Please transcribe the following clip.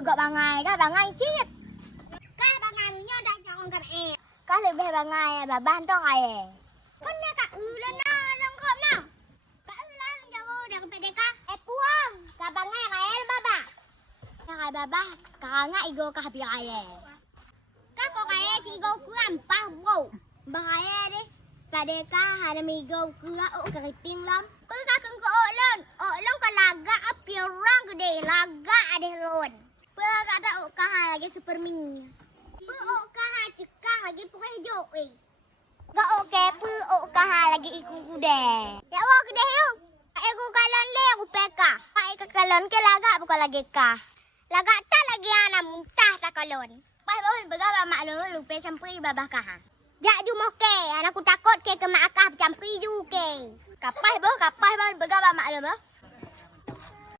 gak bangai, kah bangai cit. Kah bangannya dah jangan kap Kah lebih bangai babah tong ai. Kan nak kak ulan na lengkap na. Kak ulan jauh dah kepada kah. Puang. Kah bangai kael baba. Kah babah kanga igo kah pi ai. Kah kok kael cigo ku ampah bro. Bahaya deh. Pada kah ada migo ku keriting lam. Ku kah keng ko olon. Olon ka laga api orang gede laga ada lon. Pula kata kah lagi supermin. Pu kah cekang lagi pukul hijau Gak oke pu kah lagi iku kude. Ya Allah gede yuk. Aku kalon le aku peka. Pai kekalon ke laga bukan lagi kah. Laga tak lagi anak muntah tak kalon. Pai bawa berapa maklum lupa campuri babah kah. Jak jumoh ke. Anakku takut ke mak akah campuri ju ke. Kapai bawa berapa maklum